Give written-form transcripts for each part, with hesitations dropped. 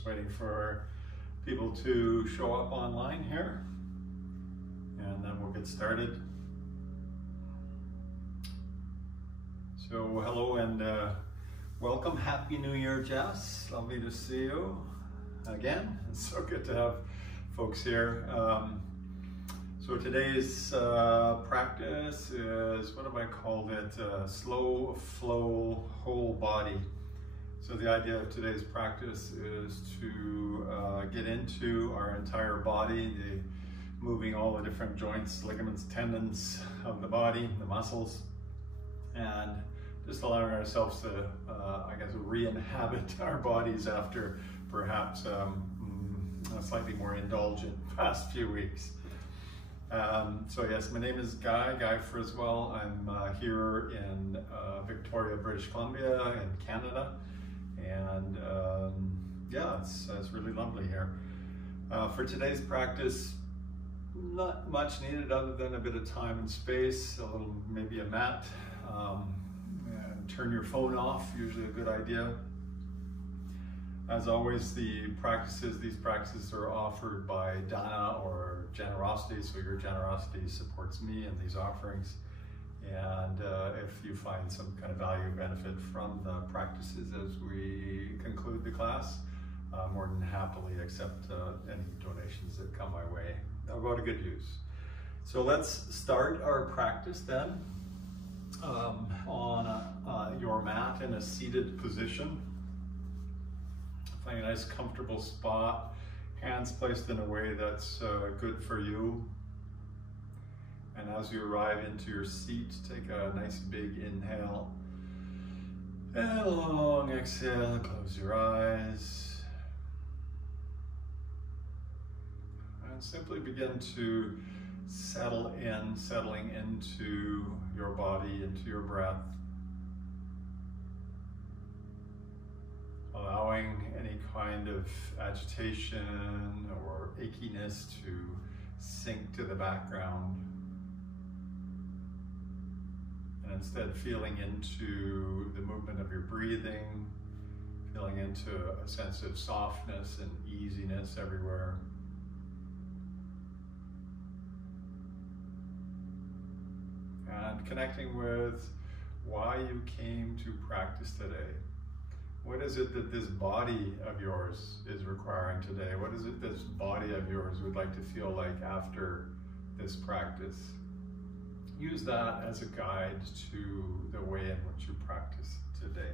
Just waiting for people to show up online here, and then we'll get started. So hello and welcome. Happy New Year, Jess. Lovely to see you again. It's so good to have folks here. So today's practice is, what have I called it? Slow flow whole body. So the idea of today's practice is to get into our entire body, moving all the different joints, ligaments, tendons of the body, the muscles, and just allowing ourselves to, I guess, re-inhabit our bodies after perhaps a slightly more indulgent past few weeks. So yes, my name is Guy Friswell. I'm here in Victoria, British Columbia in Canada. And yeah, it's really lovely here. For today's practice, not much needed other than a bit of time and space, a little, maybe a mat. And turn your phone off, usually a good idea. As always, these practices are offered by Dana or Generosity, so your generosity supports me in these offerings. And if you find some kind of value or benefit from the practices as we conclude the class, more than happily accept any donations that come my way. I'll go to good use. So let's start our practice then on your mat in a seated position. Find a nice comfortable spot, hands placed in a way that's good for you. And as you arrive into your seat, take a nice big inhale and a long exhale. Close your eyes and simply begin to settling into your body, into your breath, allowing any kind of agitation or achiness to sink to the background. And instead feeling into the movement of your breathing, feeling into a sense of softness and easiness everywhere. And connecting with why you came to practice today. What is it that this body of yours is requiring today? What is it this body of yours would like to feel like after this practice? Use that as a guide to the way in which you practice today.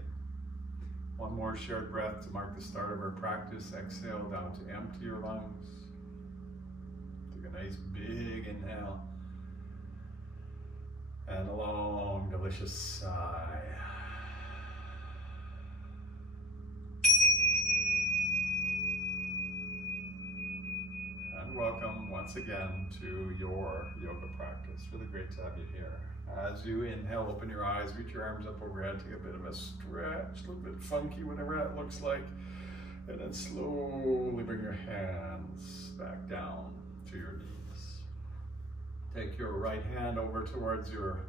One more shared breath to mark the start of our practice. Exhale down to empty your lungs. Take a nice big inhale. And a long, delicious sigh. And welcome once again to your yoga practice. Really great to have you here. As you inhale, open your eyes, reach your arms up overhead, take a bit of a stretch, a little bit funky, whatever that looks like. And then slowly bring your hands back down to your knees. Take your right hand over towards your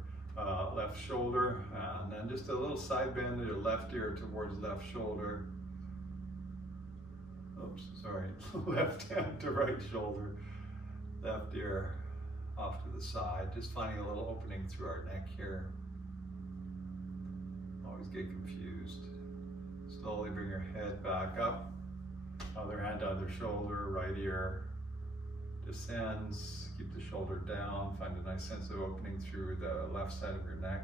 left shoulder, and then just a little side bend to your left ear towards left shoulder. Oops, sorry. Left hand to right shoulder, left ear off to the side. Just finding a little opening through our neck here. Always get confused. Slowly bring your head back up. Other hand to other shoulder, right ear descends. Keep the shoulder down. Find a nice sense of opening through the left side of your neck.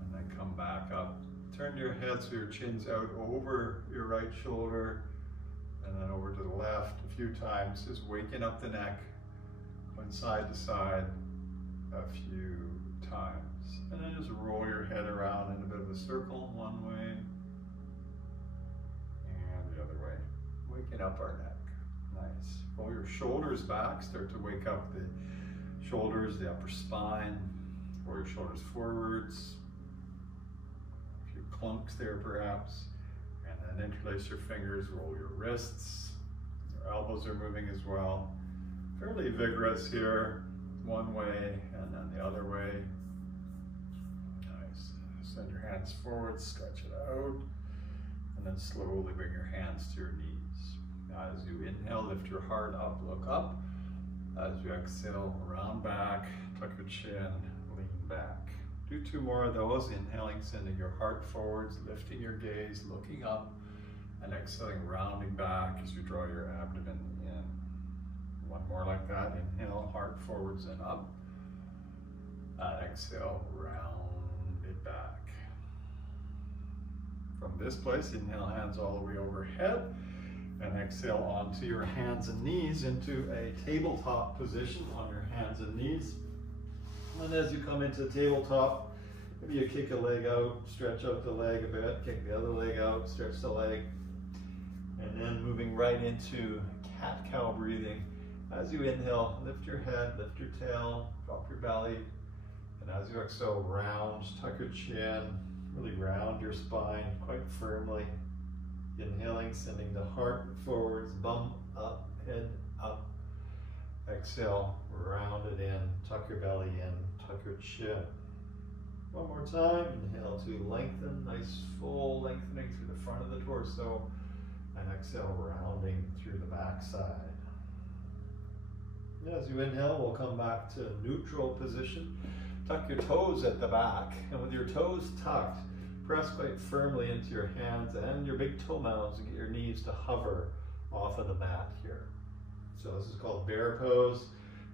And then come back up. Turn your head so your chin's out over your right shoulder and then over to the left a few times, just waking up the neck, going side to side a few times. And then just roll your head around in a bit of a circle, one way and the other way, waking up our neck. Nice. Roll your shoulders back, start to wake up the shoulders, the upper spine. Roll your shoulders forwards. A few clunks there perhaps. And then interlace your fingers, roll your wrists. Your elbows are moving as well. Fairly vigorous here, one way and then the other way. Nice. Send your hands forward, stretch it out. And then slowly bring your hands to your knees. As you inhale, lift your heart up, look up. As you exhale, round back, tuck your chin, lean back. Do 2 more of those. Inhaling, sending your heart forwards, lifting your gaze, looking up, and exhaling, rounding back as you draw your abdomen in. 1 more like that. Inhale, heart forwards and up. And exhale, round it back. From this place, inhale, hands all the way overhead. And exhale onto your hands and knees into a tabletop position on your hands and knees. And as you come into tabletop, maybe you kick a leg out, stretch out the leg a bit, kick the other leg out, stretch the leg. And then moving right into cat-cow breathing. As you inhale, lift your head, lift your tail, drop your belly. And as you exhale, round, tuck your chin, really round your spine quite firmly. Inhaling, sending the heart forwards, bum up, head up. Exhale, round it in, tuck your belly in, tuck your chin. 1 more time, inhale to lengthen, nice full lengthening through the front of the torso. And exhale, rounding through the back side. As you inhale, we'll come back to neutral position. Tuck your toes at the back, and with your toes tucked, press quite firmly into your hands and your big toe mounds and get your knees to hover off of the mat here. So this is called bear pose.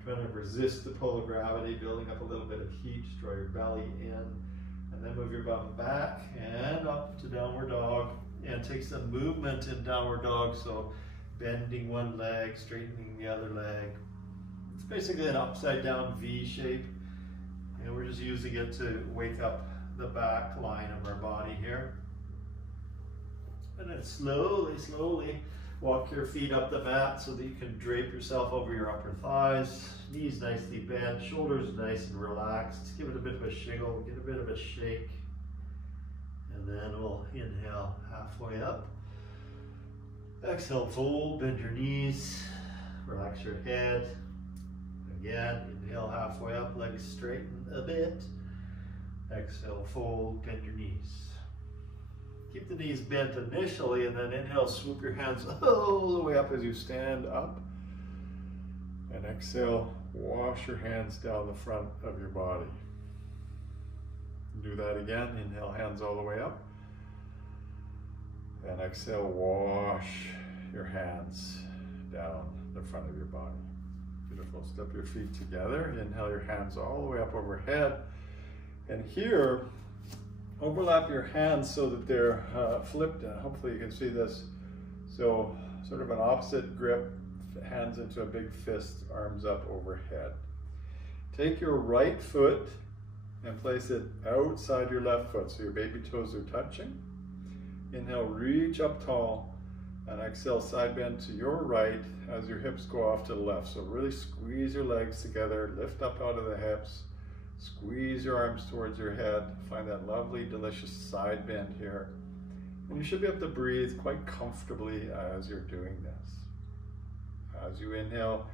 Trying to resist the pull of gravity, building up a little bit of heat. Draw your belly in, and then move your bum back and up to downward dog. And take some movement in downward dog, so bending one leg, straightening the other leg. It's basically an upside down V shape, and we're just using it to wake up the back line of our body here. And then slowly, slowly walk your feet up the mat so that you can drape yourself over your upper thighs. Knees nicely bent, shoulders nice and relaxed. Give it a bit of a shiggle, get a bit of a shake. And then we'll inhale halfway up. Exhale, fold, bend your knees, relax your head. Again, inhale halfway up, legs straighten a bit. Exhale, fold, bend your knees. Keep the knees bent initially, and then inhale, swoop your hands all the way up as you stand up. And exhale, wash your hands down the front of your body. Do that again. Inhale, hands all the way up. And exhale, wash your hands down the front of your body. Beautiful. Step your feet together. Inhale your hands all the way up overhead. And here, overlap your hands so that they're flipped. Hopefully you can see this. So sort of an opposite grip, hands into a big fist, arms up overhead. Take your right foot and place it outside your left foot so your baby toes are touching. Inhale, reach up tall, and exhale, side bend to your right as your hips go off to the left. So really squeeze your legs together, lift up out of the hips, squeeze your arms towards your head. Find that lovely, delicious side bend here. And you should be able to breathe quite comfortably as you're doing this. As you inhale,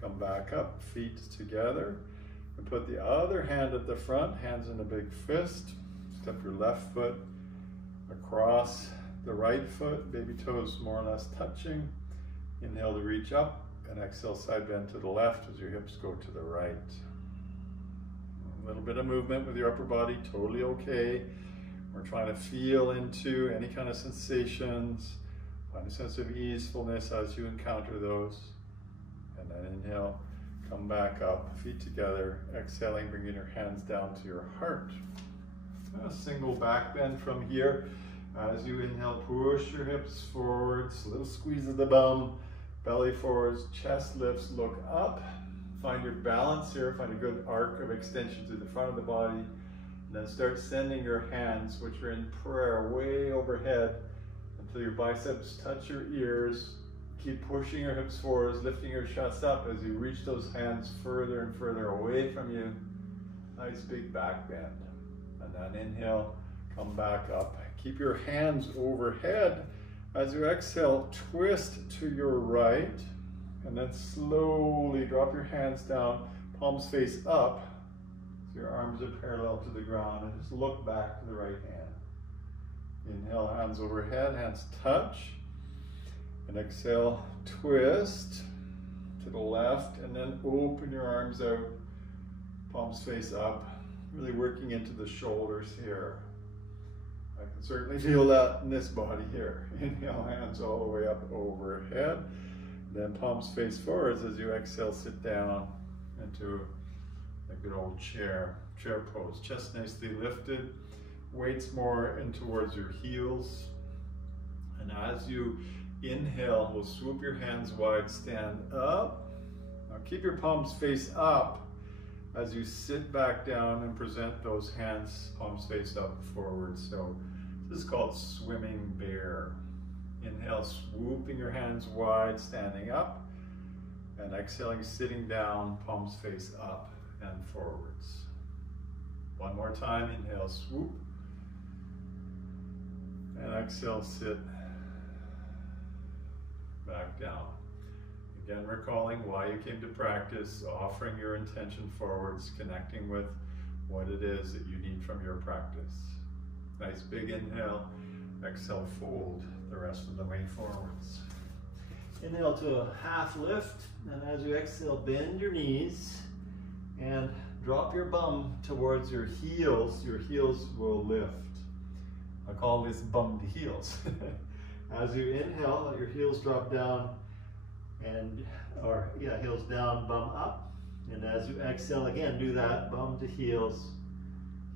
come back up, feet together. And put the other hand at the front, hands in a big fist. Step your left foot across the right foot, baby toes more or less touching. Inhale to reach up, and exhale, side bend to the left as your hips go to the right. A little bit of movement with your upper body, totally okay. We're trying to feel into any kind of sensations. Find a sense of easefulness as you encounter those. And then inhale, come back up, feet together, exhaling, bringing your hands down to your heart. A single back bend from here. As you inhale, push your hips forwards, little squeeze of the bum, belly forwards, chest lifts, look up. Find your balance here, find a good arc of extension to the front of the body. And then start sending your hands, which are in prayer, way overhead until your biceps touch your ears. Keep pushing your hips forwards, lifting your chest up as you reach those hands further and further away from you. Nice big back bend. And then inhale, come back up. Keep your hands overhead. As you exhale, twist to your right, and then slowly drop your hands down, palms face up, so your arms are parallel to the ground, and just look back to the right hand. Inhale, hands overhead, hands touch. And exhale, twist to the left, and then open your arms out, palms face up, really working into the shoulders here. I can certainly feel that in this body here. Inhale, hands all the way up overhead. Then palms face forwards as you exhale, sit down into a good old chair pose. Chest nicely lifted, weights more in towards your heels. And as you inhale, we'll swoop your hands wide, stand up. Now keep your palms face up as you sit back down and present those hands, palms face up forward. So this is called swimming bear. Inhale, swooping your hands wide, standing up, and exhaling, sitting down, palms face up and forwards. One more time, inhale, swoop, and exhale, sit back down. Again, recalling why you came to practice, offering your intention forwards, connecting with what it is that you need from your practice. Nice big inhale, exhale, fold the rest of the way forwards. Inhale to a half lift, and as you exhale, bend your knees and drop your bum towards your heels. Your heels will lift. I call this bum to heels. As you inhale, let your heels drop down, heels down, bum up. And as you exhale, again, do that, bum to heels,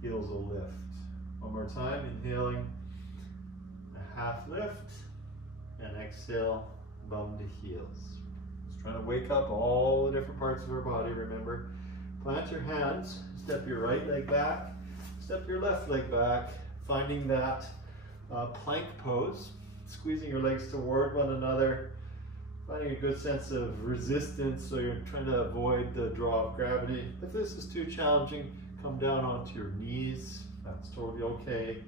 heels will lift. One more time, inhaling, a half lift, and exhale, bum to heels. Just trying to wake up all the different parts of our body, remember. Plant your hands, step your right leg back, step your left leg back, finding that plank pose, squeezing your legs toward one another, finding a good sense of resistance, so you're trying to avoid the draw of gravity. If this is too challenging, come down onto your knees. That's totally okay.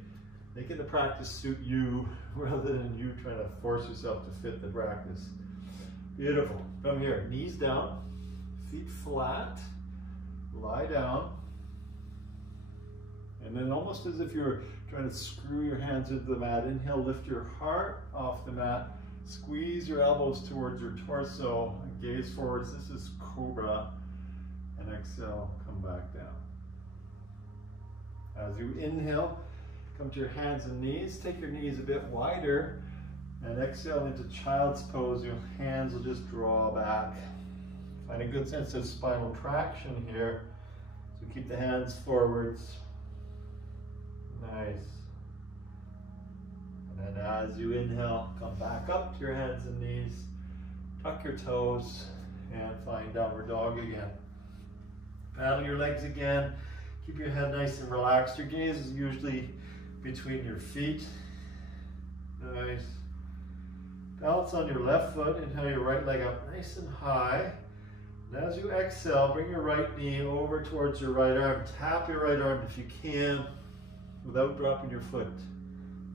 Making the practice suit you rather than you trying to force yourself to fit the practice. Beautiful. From here, knees down, feet flat, lie down. And then almost as if you're trying to screw your hands into the mat, inhale, lift your heart off the mat, squeeze your elbows towards your torso, and gaze forwards. This is Cobra. And exhale, come back down. As you inhale, come to your hands and knees. Take your knees a bit wider and exhale into Child's Pose. Your hands will just draw back. Find a good sense of spinal traction here. So keep the hands forwards. Nice. And then as you inhale, come back up to your hands and knees. Tuck your toes and find downward dog again. Paddle your legs again. Keep your head nice and relaxed. Your gaze is usually between your feet. Nice. Balance on your left foot. Inhale your right leg up nice and high. And as you exhale, bring your right knee over towards your right arm. Tap your right arm if you can without dropping your foot.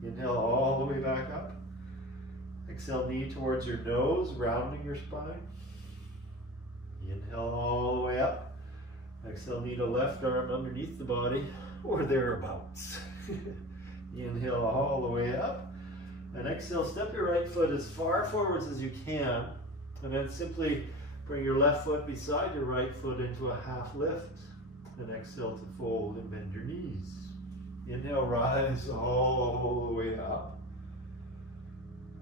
Inhale all the way back up. Exhale, knee towards your nose, rounding your spine. Inhale all the way up. Exhale, knee to left arm underneath the body, or thereabouts. Inhale all the way up. And exhale, step your right foot as far forwards as you can. And then simply bring your left foot beside your right foot into a half lift. And exhale to fold and bend your knees. Inhale, rise all the way up.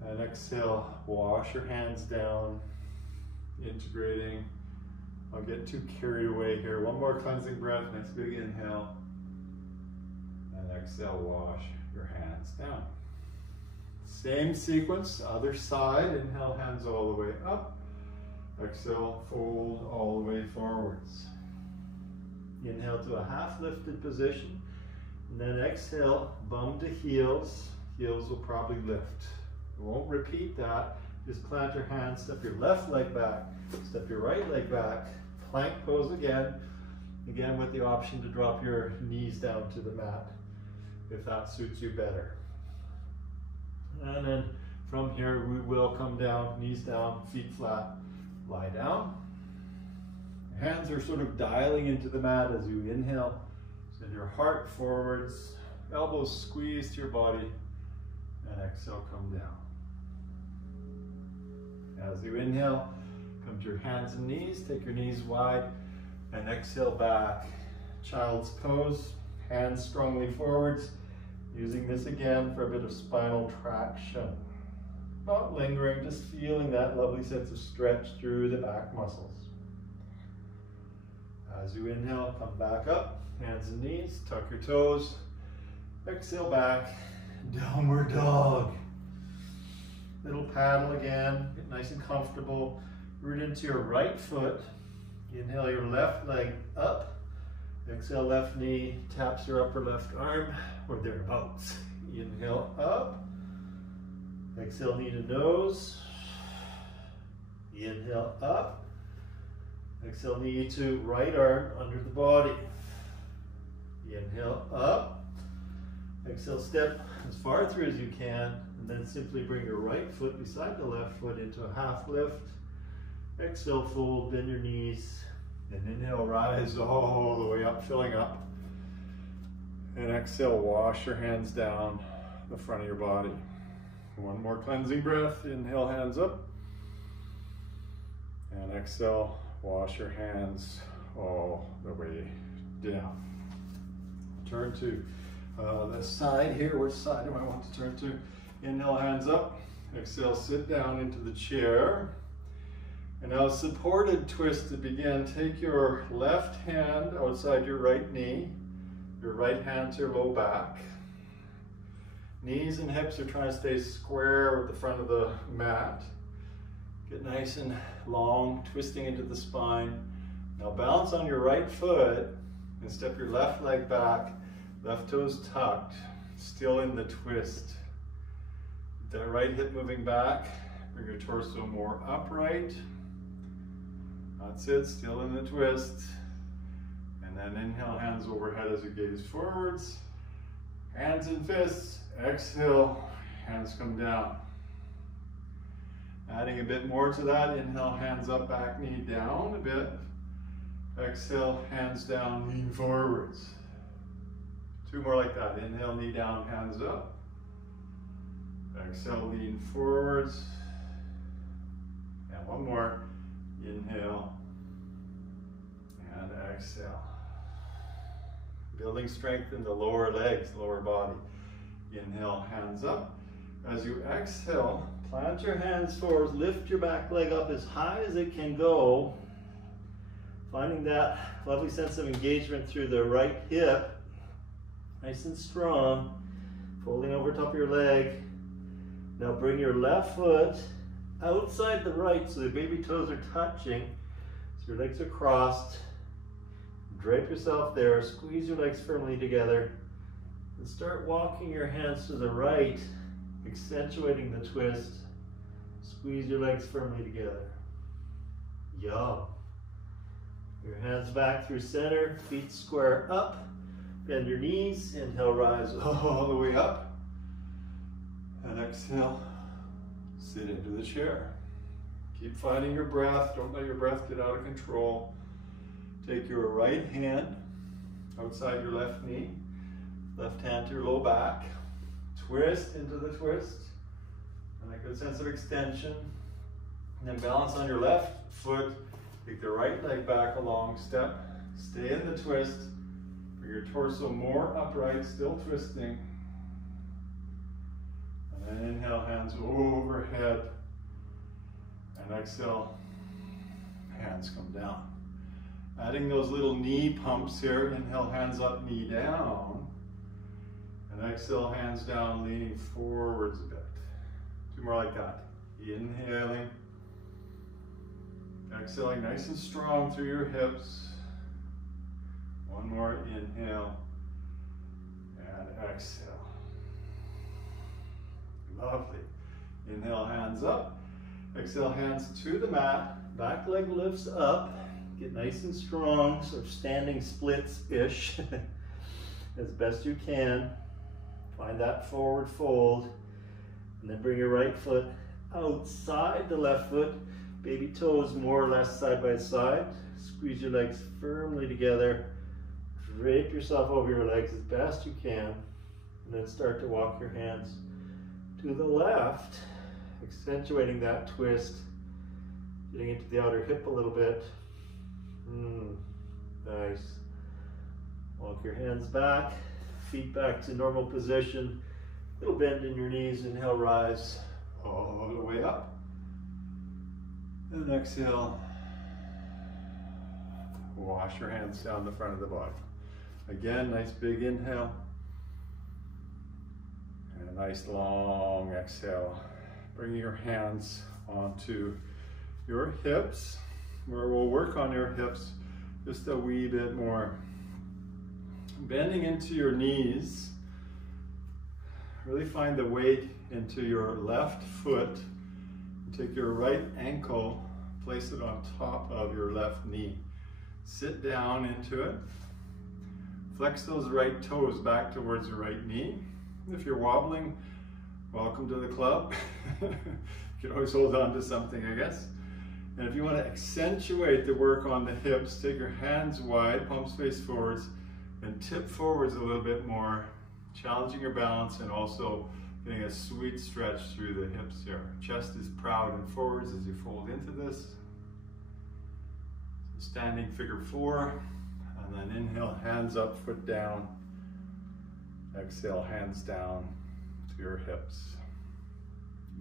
And exhale, wash your hands down, integrating. I'll get too carried away here. One more cleansing breath, nice big inhale. And exhale, wash your hands down. Same sequence, other side. Inhale, hands all the way up. Exhale, fold all the way forwards. Inhale to a half lifted position. And then exhale, bum to heels. Heels will probably lift. You won't repeat that. Just plant your hands, step your left leg back, step your right leg back. Plank pose again. Again with the option to drop your knees down to the mat if that suits you better. And then from here we will come down, knees down, feet flat, lie down. Hands are sort of dialing into the mat as you inhale. Send your heart forwards, elbows squeeze to your body. and exhale, come down. As you inhale, come to your hands and knees, take your knees wide, and exhale back. Child's pose, hands strongly forwards, using this again for a bit of spinal traction. Not lingering, just feeling that lovely sense of stretch through the back muscles. As you inhale, come back up, hands and knees, tuck your toes, exhale back, downward dog. Little paddle again, get nice and comfortable, root into your right foot, inhale your left leg up, exhale left knee, taps your upper left arm, or thereabouts. Inhale up, exhale knee to nose, inhale up, exhale knee to right arm under the body. Inhale up, exhale step as far through as you can, and then simply bring your right foot beside the left foot into a half lift. Exhale, fold, bend your knees, and inhale, rise all the way up, filling up. And exhale, wash your hands down the front of your body. One more cleansing breath. Inhale, hands up. And exhale, wash your hands all the way down. Turn to the side here. Which side do I want to turn to? Inhale, hands up. Exhale, sit down into the chair. And now supported twist to begin. Take your left hand outside your right knee, your right hand to your low back. Knees and hips are trying to stay square with the front of the mat. Get nice and long, twisting into the spine. Now balance on your right foot and step your left leg back, left toes tucked, still in the twist. That right hip moving back, bring your torso more upright. That's it, still in the twist. And then inhale, hands overhead as you gaze forwards. Hands and fists, exhale, hands come down. Adding a bit more to that, inhale, hands up, back knee down a bit. Exhale, hands down, lean forwards. Two more like that, inhale, knee down, hands up. Exhale, lean forwards. And one more. Inhale and exhale. Building strength in the lower legs, lower body. Inhale, hands up. As you exhale, plant your hands forward, lift your back leg up as high as it can go. Finding that lovely sense of engagement through the right hip. Nice and strong. Folding over top of your leg. Now bring your left foot outside the right so the baby toes are touching. So your legs are crossed. Drape yourself there, squeeze your legs firmly together, and start walking your hands to the right, accentuating the twist. Squeeze your legs firmly together. Yum. Your hands back through center, feet square up, bend your knees, inhale, rise all the way up, and exhale, sit into the chair. Keep finding your breath. Don't let your breath get out of control. Take your right hand outside your left knee, left hand to your low back. Twist into the twist. And a good sense of extension. And then balance on your left foot. Take the right leg back a long step. Stay in the twist. Bring your torso more upright, still twisting. And then inhale, hands overhead. And exhale, hands come down. Adding those little knee pumps here. Inhale, hands up, knee down. And exhale, hands down, leaning forwards a bit. Two more like that. Inhaling. Exhaling nice and strong through your hips. One more inhale. And exhale. Lovely. Inhale, hands up. Exhale, hands to the mat. Back leg lifts up. Get nice and strong, sort of standing splits-ish as best you can. Find that forward fold. And then bring your right foot outside the left foot. Baby toes more or less side by side. Squeeze your legs firmly together. Drape yourself over your legs as best you can. And then start to walk your hands to the left, accentuating that twist, getting into the outer hip a little bit. Nice. Walk your hands back, feet back to normal position. Little bend in your knees. Inhale, rise all the way up. And exhale, wash your hands down the front of the body. Again, nice big inhale. And a nice long exhale. Bring your hands onto your hips, where we'll work on your hips just a wee bit more. Bending into your knees. Really find the weight into your left foot. Take your right ankle, place it on top of your left knee. Sit down into it. Flex those right toes back towards your right knee. If you're wobbling, welcome to the club. You can always hold on to something, I guess. And if you want to accentuate the work on the hips, take your hands wide, palms face forwards, and tip forwards a little bit more, challenging your balance and also getting a sweet stretch through the hips here. Chest is proud and forwards as you fold into this. So standing figure 4, and then inhale, hands up, foot down. Exhale, hands down to your hips.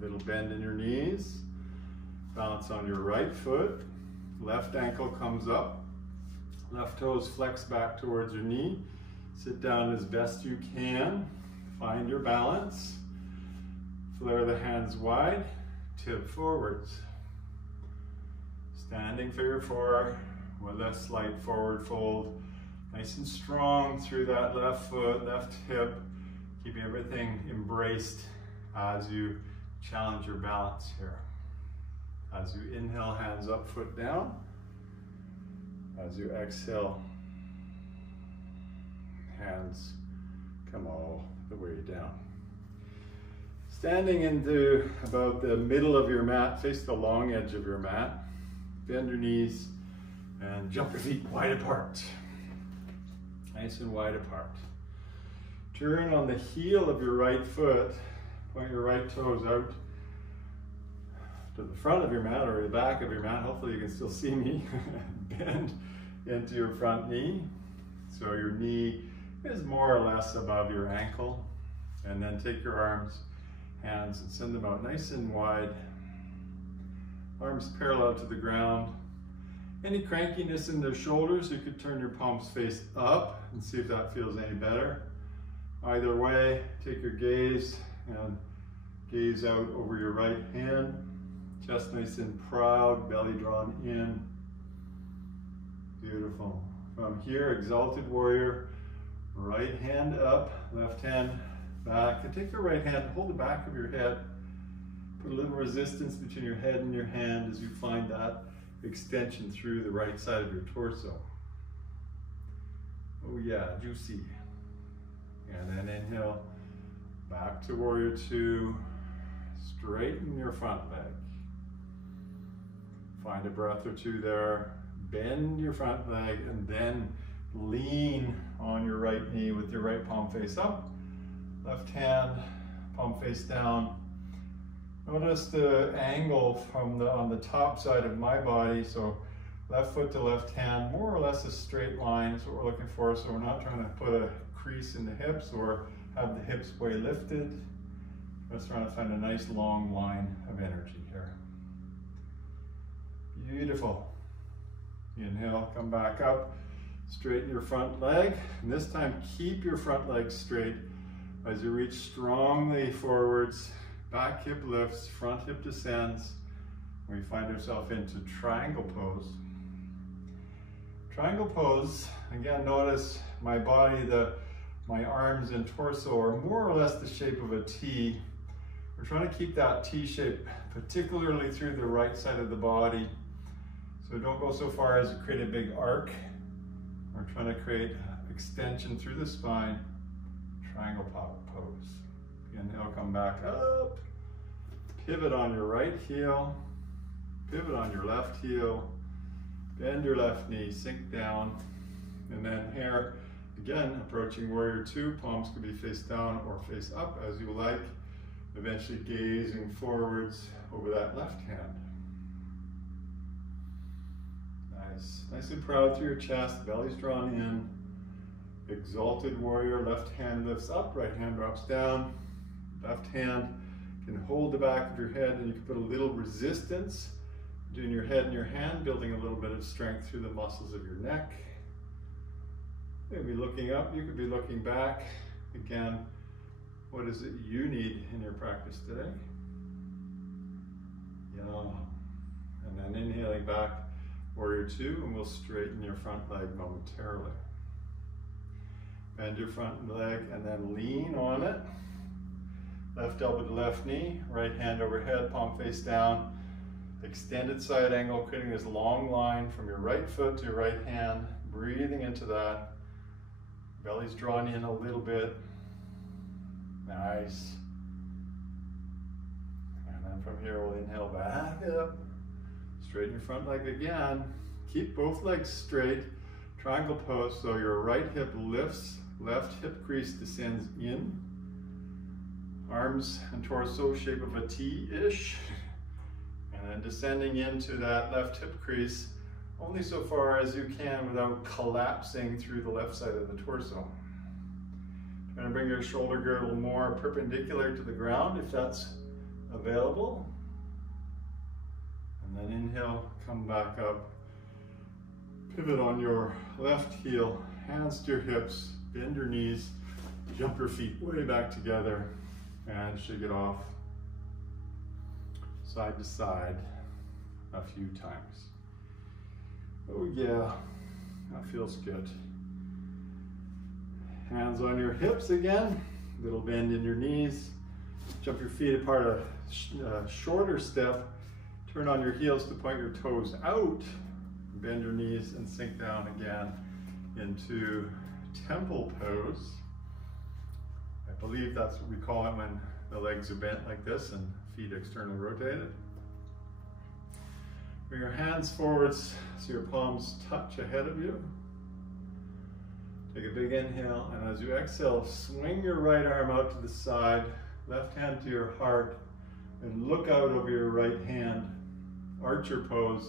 Little bend in your knees. Balance on your right foot. Left ankle comes up. Left toes flex back towards your knee. Sit down as best you can. Find your balance. Flare the hands wide. Tip forwards. Standing figure 4 with a slight forward fold. Nice and strong through that left foot, left hip. Keeping everything embraced as you challenge your balance here. As you inhale, hands up, foot down. As you exhale, hands come all the way down. Standing into about the middle of your mat, face the long edge of your mat. Bend your knees and jump your feet wide apart. Nice and wide apart. Turn on the heel of your right foot. Point your right toes out to the front of your mat or the back of your mat. Hopefully you can still see me. Bend into your front knee. So your knee is more or less above your ankle. And then take your arms, hands, and send them out nice and wide. Arms parallel to the ground. Any crankiness in the shoulders, you could turn your palms face up and see if that feels any better. Either way, take your gaze and gaze out over your right hand. Chest nice and proud, belly drawn in. Beautiful. From here, Exalted Warrior, right hand up, left hand back. And take your right hand, hold the back of your head. Put a little resistance between your head and your hand as you find that extension through the right side of your torso. Oh yeah, juicy. And then inhale, back to Warrior 2. Straighten your front leg. Find a breath or two there. Bend your front leg and then lean on your right knee with your right palm face up. Left hand, palm face down. Notice the angle from on the top side of my body. So left foot to left hand, more or less a straight line is what we're looking for. So we're not trying to put a crease in the hips or have the hips way lifted. Just trying to find a nice long line of energy here. Beautiful. Inhale, come back up, straighten your front leg. And this time keep your front leg straight as you reach strongly forwards. Back hip lifts, front hip descends. We find ourselves into triangle pose. Triangle pose, again, notice my body, my arms and torso are more or less the shape of a T. We're trying to keep that T shape, particularly through the right side of the body. So don't go so far as to create a big arc. We're trying to create extension through the spine. Triangle pose. Inhale, come back up. Pivot on your right heel. Pivot on your left heel. Bend your left knee, sink down. And then here, again, approaching Warrior 2. Palms could be face down or face up as you like. Eventually gazing forwards over that left hand. Nice. Nice and proud through your chest, belly's drawn in. Exalted Warrior, left hand lifts up, right hand drops down. Left hand can hold the back of your head, and you can put a little resistance between your head and your hand, building a little bit of strength through the muscles of your neck. Maybe looking up, you could be looking back. Again, what is it you need in your practice today? Yeah. And then inhaling back, Warrior 2, and we'll straighten your front leg momentarily. Bend your front leg and then lean on it. Left elbow to left knee, right hand overhead, palm face down. Extended side angle, creating this long line from your right foot to your right hand. Breathing into that. Belly's drawn in a little bit. Nice. And then from here we'll inhale back up. Straighten your front leg again. Keep both legs straight. Triangle pose, so your right hip lifts, left hip crease descends in. Arms and torso shape of a T-ish. And then descending into that left hip crease only so far as you can without collapsing through the left side of the torso. Trying to bring your shoulder girdle more perpendicular to the ground if that's available. And then inhale, come back up. Pivot on your left heel, hands to your hips, bend your knees, jump your feet way back together, and shake it off side to side a few times. Oh yeah, that feels good. Hands on your hips again, little bend in your knees, jump your feet apart a shorter step, turn on your heels to point your toes out, bend your knees and sink down again into temple pose. I believe that's what we call it when the legs are bent like this and feet externally rotated. Bring your hands forwards so your palms touch ahead of you. Take a big inhale, and as you exhale, swing your right arm out to the side, left hand to your heart, and look out over your right hand. Archer pose,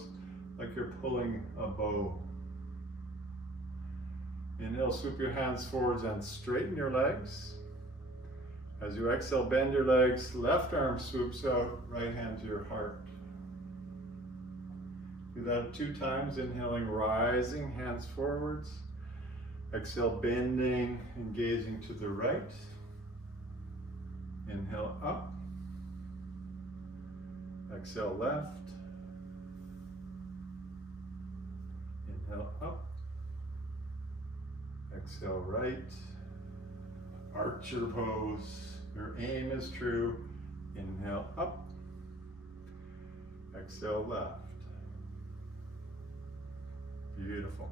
like you're pulling a bow. Inhale, swoop your hands forwards and straighten your legs. As you exhale, bend your legs, left arm swoops out, right hand to your heart. Do that 2 times, inhaling, rising, hands forwards. Exhale, bending and gazing to the right. Inhale, up. Exhale, left. Inhale, up. Exhale, right. Archer pose. Your aim is true. Inhale, up. Exhale, left. Beautiful.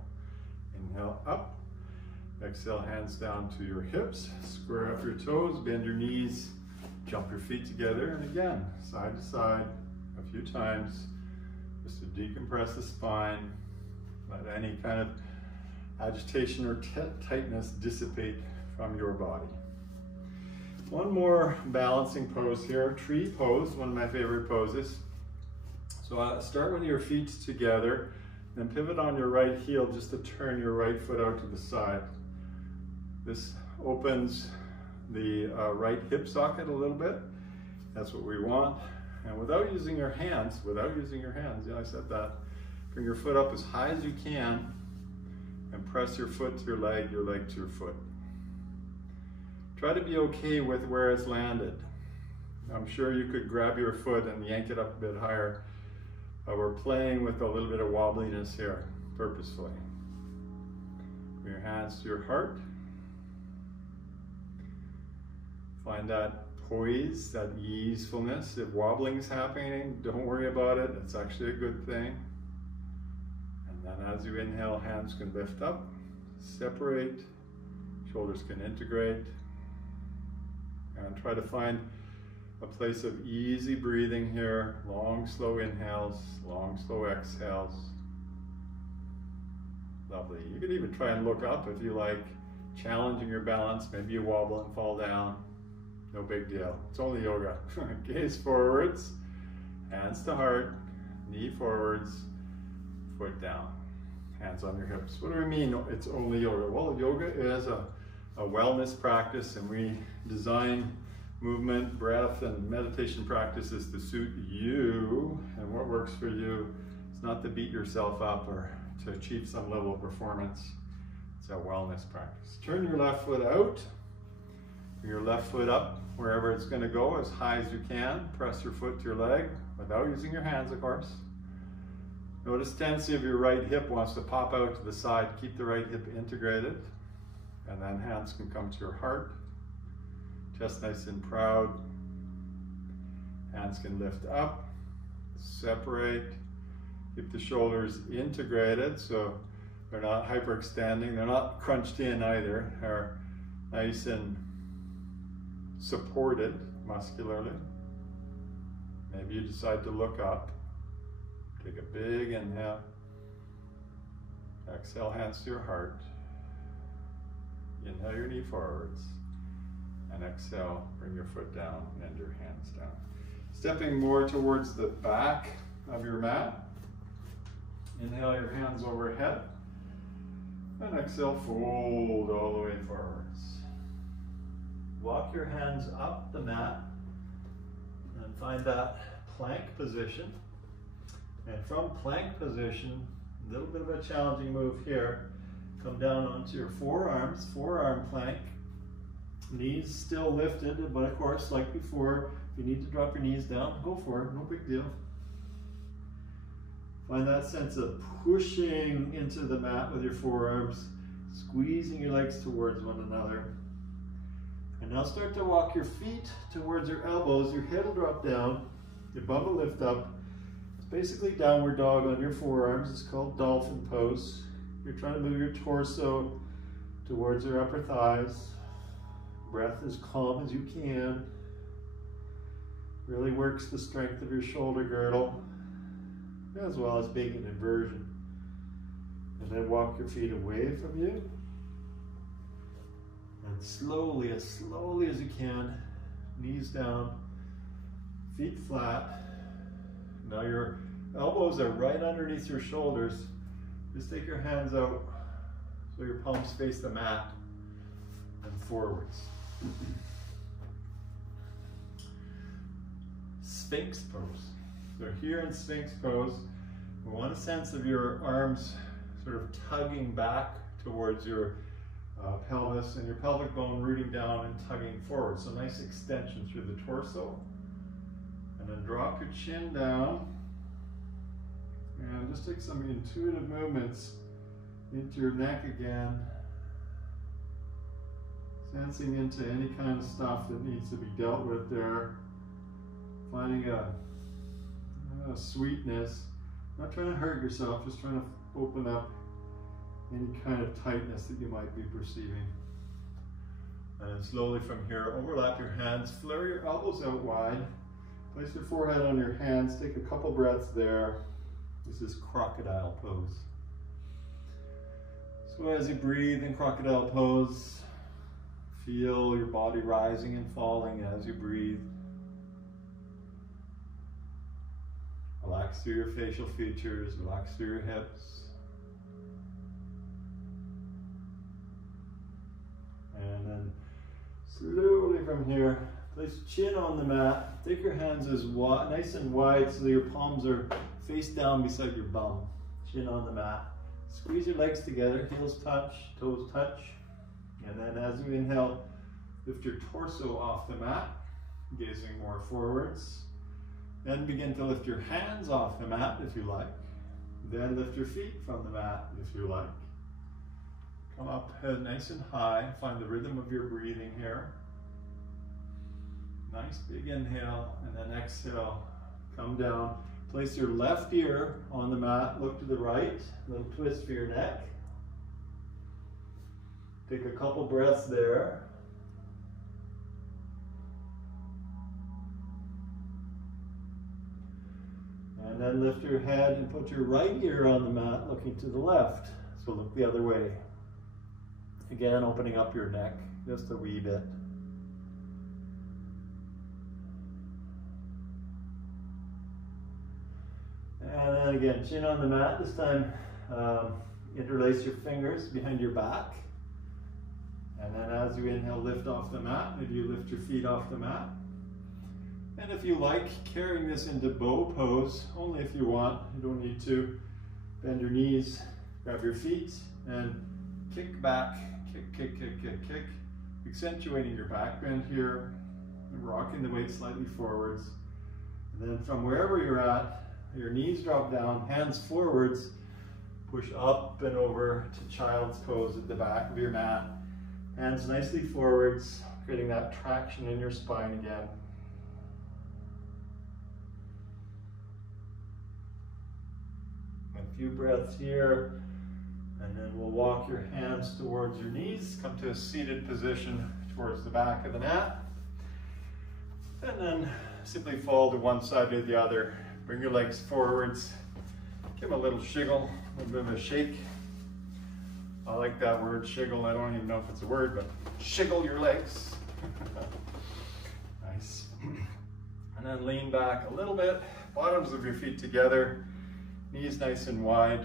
Inhale, up. Exhale, hands down to your hips. Square up your toes, bend your knees, jump your feet together, and again, side to side a few times, just to decompress the spine, let any kind of agitation or tightness dissipate from your body. One more balancing pose here, tree pose, one of my favorite poses. So start with your feet together, then pivot on your right heel just to turn your right foot out to the side. This opens the right hip socket a little bit. That's what we want. And without using your hands, yeah, I said that, bring your foot up as high as you can and press your foot to your leg to your foot. Try to be okay with where it's landed. I'm sure you could grab your foot and yank it up a bit higher. We're playing with a little bit of wobbliness here, purposefully. Bring your hands to your heart. Find that poise, that easefulness. If wobbling is happening, don't worry about it. It's actually a good thing. And then as you inhale, hands can lift up, separate, shoulders can integrate. And try to find a place of easy breathing here. Long, slow inhales, long, slow exhales. Lovely. You could even try and look up if you like, challenging your balance. Maybe you wobble and fall down. No big deal. It's only yoga. Gaze forwards, hands to heart, knee forwards, foot down, hands on your hips. What do we mean it's only yoga? Well, yoga is a wellness practice, and we design movement, breath, and meditation practices to suit you and what works for you. It's not to beat yourself up or to achieve some level of performance. It's a wellness practice. Turn your left foot out, your left foot up wherever it's going to go, as high as you can. Press your foot to your leg without using your hands, of course. Notice tendency of your right hip wants to pop out to the side. Keep the right hip integrated, and then hands can come to your heart. Chest nice and proud. Hands can lift up, separate. Keep the shoulders integrated so they're not hyperextending. They're not crunched in either. They're nice and supported muscularly. Maybe you decide to look up. Take a big inhale. Exhale, hands to your heart. Inhale your knee forwards. And exhale, bring your foot down and your hands down. Stepping more towards the back of your mat. Inhale your hands overhead. And exhale, fold all the way forwards. Walk your hands up the mat and find that plank position. And from plank position, a little bit of a challenging move here. Come down onto your forearms, forearm plank. Knees still lifted, but of course, like before, if you need to drop your knees down, go for it, no big deal. Find that sense of pushing into the mat with your forearms, squeezing your legs towards one another. And now start to walk your feet towards your elbows. Your head will drop down, your bum will lift up. It's basically downward dog on your forearms. It's called Dolphin Pose. You're trying to move your torso towards your upper thighs. Breath as calm as you can. Really works the strength of your shoulder girdle, as well as being an inversion. And then walk your feet away from you. And slowly as you can, knees down, feet flat. Now your elbows are right underneath your shoulders. Just take your hands out so your palms face the mat and forwards. Spanx Pose. So here in Spanx Pose, we want a sense of your arms sort of tugging back towards your pelvis and your pelvic bone rooting down and tugging forward. So nice extension through the torso. And then drop your chin down. And just take some intuitive movements into your neck again. Sensing into any kind of stuff that needs to be dealt with there. Finding a sweetness. Not trying to hurt yourself, just trying to open up any kind of tightness that you might be perceiving. And slowly from here, overlap your hands, flare your elbows out wide. Place your forehead on your hands, take a couple breaths there. This is Crocodile Pose. So as you breathe in Crocodile Pose, feel your body rising and falling as you breathe. Relax through your facial features, relax through your hips. And then slowly from here, place chin on the mat. Take your hands as wide, nice and wide so that your palms are face down beside your bum. Chin on the mat. Squeeze your legs together, heels touch, toes touch. And then as you inhale, lift your torso off the mat, gazing more forwards. Then begin to lift your hands off the mat if you like. Then lift your feet from the mat if you like. Come up head nice and high. Find the rhythm of your breathing here. Nice big inhale, and then exhale. Come down. Place your left ear on the mat. Look to the right. Little twist for your neck. Take a couple breaths there. And then lift your head and put your right ear on the mat, looking to the left. So look the other way. Again, opening up your neck just a wee bit. And then again, chin on the mat. This time, interlace your fingers behind your back. And then as you inhale, lift off the mat. Maybe you lift your feet off the mat. And if you like, carrying this into bow pose, only if you want. You don't need to. Bend your knees, grab your feet, and kick back. Kick, kick, kick, kick, kick. Accentuating your back bend here, and rocking the weight slightly forwards. And then from wherever you're at, your knees drop down, hands forwards, push up and over to child's pose at the back of your mat. Hands nicely forwards, creating that traction in your spine again. A few breaths here, and then we'll walk your hands towards your knees, come to a seated position towards the back of the mat, and then simply fall to one side or the other. Bring your legs forwards, give them a little shiggle, a little bit of a shake. I like that word, shiggle. I don't even know if it's a word, but shiggle your legs. Nice. And then lean back a little bit, bottoms of your feet together, knees nice and wide,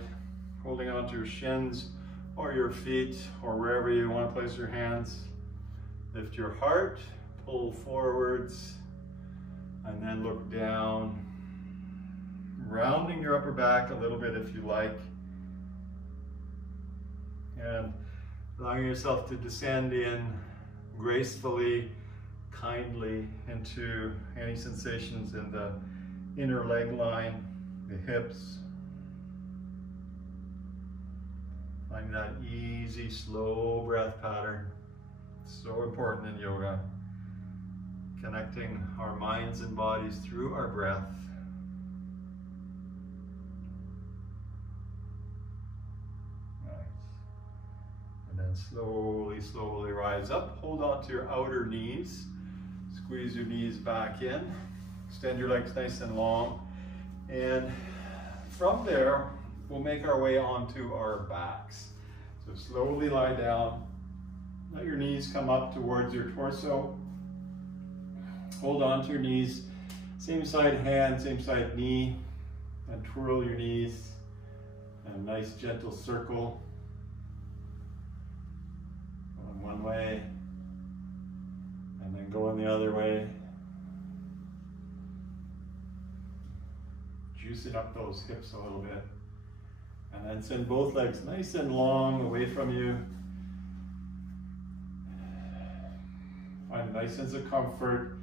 holding onto your shins or your feet or wherever you want to place your hands. Lift your heart, pull forwards, and then look down, rounding your upper back a little bit if you like. And allowing yourself to descend in gracefully, kindly into any sensations in the inner leg line, the hips. Finding that easy, slow breath pattern. So important in yoga. Connecting our minds and bodies through our breath. And then slowly, slowly rise up. Hold on to your outer knees. Squeeze your knees back in. Extend your legs nice and long. And from there, we'll make our way onto our backs. So slowly lie down. Let your knees come up towards your torso. Hold on to your knees. Same side hand, same side knee. And twirl your knees. And a nice gentle circle. One way, and then going the other way. Juicing up those hips a little bit. And then send both legs nice and long away from you. Find a nice sense of comfort.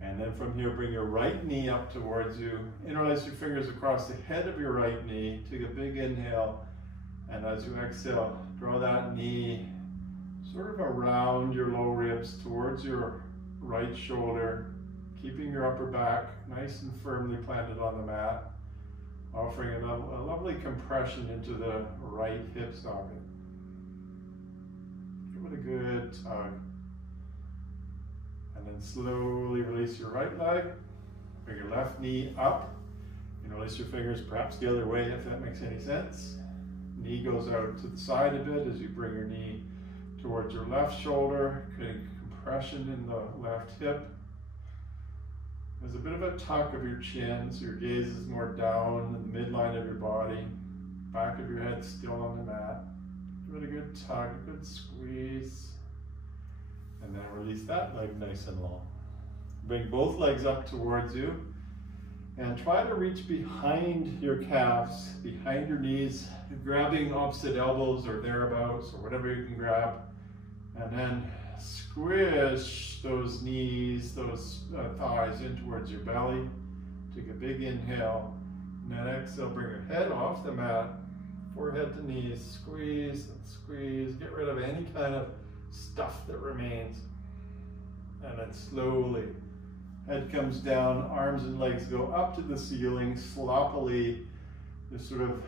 And then from here, bring your right knee up towards you. Interlace your fingers across the head of your right knee. Take a big inhale. And as you exhale, draw that knee sort of around your low ribs towards your right shoulder, keeping your upper back nice and firmly planted on the mat, offering a lovely compression into the right hip socket. Give it a good tug. And then slowly release your right leg, bring your left knee up, interlace your fingers perhaps the other way if that makes any sense. Knee goes out to the side a bit as you bring your knee towards your left shoulder, creating compression in the left hip. There's a bit of a tuck of your chin, so your gaze is more down in the midline of your body. Back of your head still on the mat. Give it a good tug, a good squeeze. And then release that leg nice and long. Bring both legs up towards you. And try to reach behind your calves, behind your knees, grabbing opposite elbows or thereabouts, or whatever you can grab. And then squish those knees, those thighs in towards your belly. Take a big inhale. And then exhale, bring your head off the mat, forehead to knees, squeeze and squeeze. Get rid of any kind of stuff that remains. And then slowly, head comes down, arms and legs go up to the ceiling, sloppily, just sort of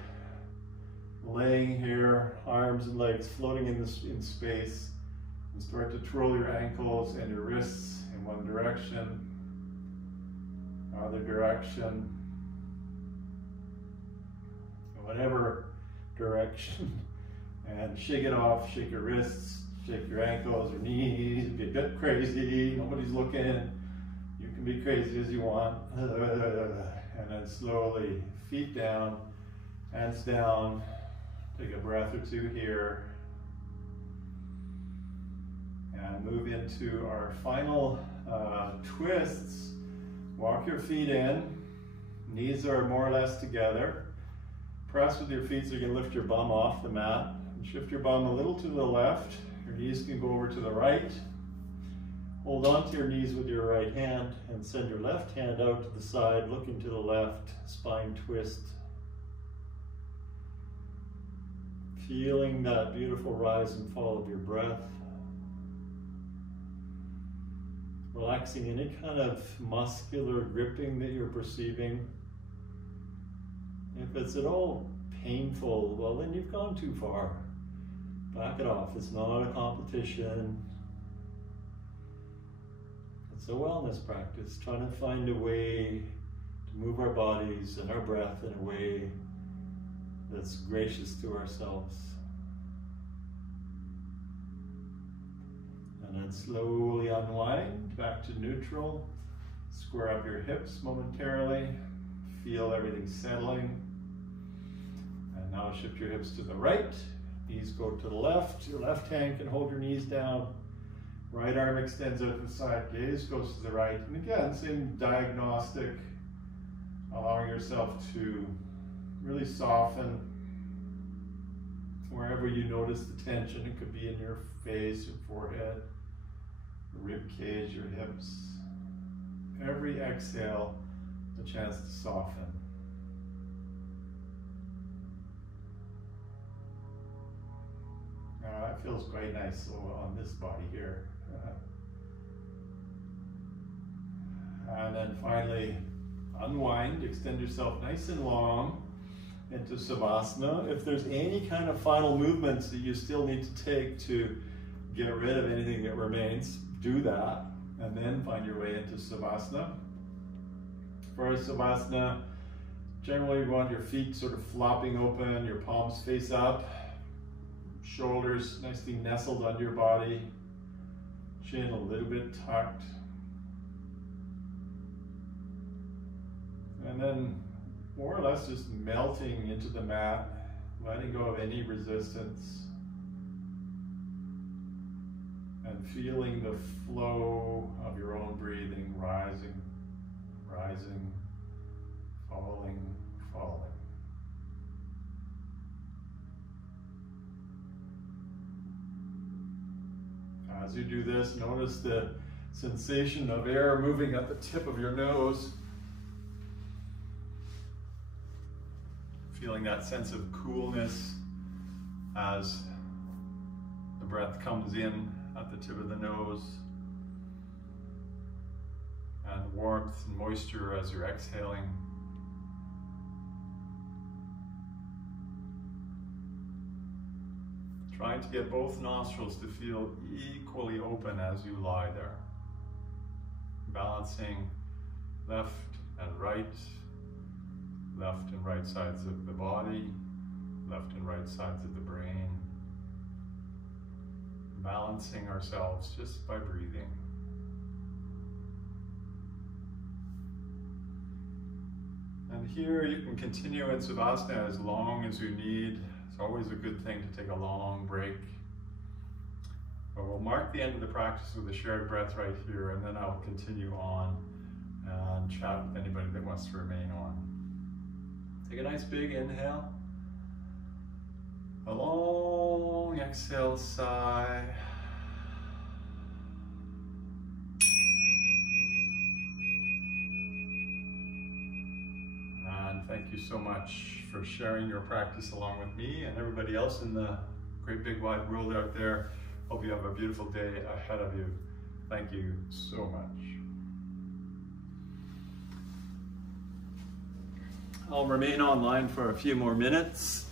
laying here, arms and legs floating in space. And start to twirl your ankles and your wrists in one direction, other direction, whatever direction. And shake it off, shake your wrists, shake your ankles, your knees, be a bit crazy, nobody's looking. You can be crazy as you want. And then slowly feet down, hands down. Take a breath or two here. And move into our final twists. Walk your feet in. Knees are more or less together. Press with your feet so you can lift your bum off the mat. And shift your bum a little to the left. Your knees can go over to the right. Hold on to your knees with your right hand and send your left hand out to the side, looking to the left, spine twist. Feeling that beautiful rise and fall of your breath. Relaxing any kind of muscular gripping that you're perceiving. If it's at all painful, well then you've gone too far. Back it off. It's not a competition. It's a wellness practice, trying to find a way to move our bodies and our breath in a way that's gracious to ourselves. And then slowly unwind back to neutral. Square up your hips momentarily. Feel everything settling. And now shift your hips to the right. Knees go to the left. Your left hand can hold your knees down. Right arm extends out to the side. Gaze goes to the right. And again, same diagnostic. Allowing yourself to really soften wherever you notice the tension. It could be in your face, your forehead, your rib cage, your hips. Every exhale, a chance to soften. Now that feels quite nice on this body here. And then finally, unwind, extend yourself nice and long into Savasana. If there's any kind of final movements that you still need to take to get rid of anything that remains, do that, and then find your way into Savasana. For Savasana, generally you want your feet sort of flopping open, your palms face up, shoulders nicely nestled under your body, chin a little bit tucked. And then more or less just melting into the mat, letting go of any resistance, and feeling the flow of your own breathing, rising, rising, falling, falling. As you do this, notice the sensation of air moving at the tip of your nose. Feeling that sense of coolness as the breath comes in at the tip of the nose, and warmth and moisture as you're exhaling. Trying to get both nostrils to feel equally open as you lie there. Balancing left and right, left and right sides of the body, left and right sides of the brain. Balancing ourselves just by breathing. And here you can continue in Savasana as long as you need. It's always a good thing to take a long break. But we'll mark the end of the practice with a shared breath right here, and then I'll continue on and chat with anybody that wants to remain on. Take a nice big inhale. A long exhale, sigh. And thank you so much for sharing your practice along with me and everybody else in the great big wide world out there. Hope you have a beautiful day ahead of you. Thank you so much. I'll remain online for a few more minutes.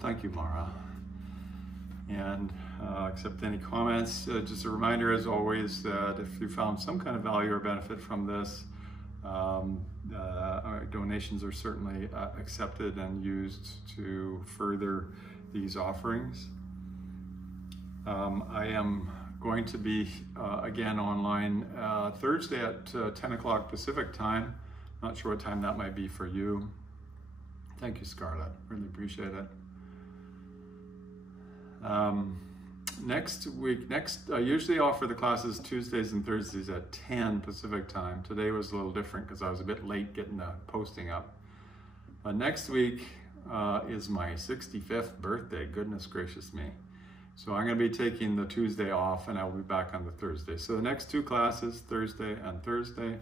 Thank you, Mara. And accept any comments. Just a reminder, as always, that if you found some kind of value or benefit from this, our donations are certainly accepted and used to further these offerings. I am going to be again online Thursday at 10 o'clock Pacific time. Not sure what time that might be for you. Thank you, Scarlett. Really appreciate it. Next week, I usually offer the classes Tuesdays and Thursdays at 10 Pacific time. Today was a little different because I was a bit late getting the posting up. But next week is my 65th birthday, goodness gracious me. So I'm going to be taking the Tuesday off and I'll be back on the Thursday. So the next two classes, Thursday and Thursday.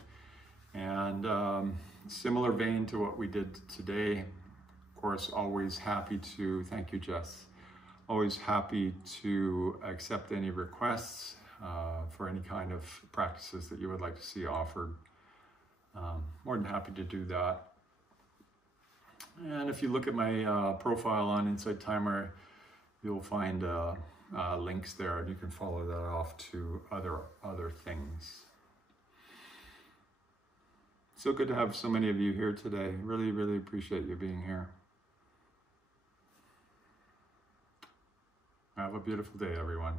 And similar vein to what we did today. Of course, always happy to, thank you, Jess. Always happy to accept any requests for any kind of practices that you would like to see offered. More than happy to do that. And if you look at my profile on Insight Timer, you'll find links there, and you can follow that off to other things. So good to have so many of you here today. Really, really appreciate you being here. Have a beautiful day, everyone.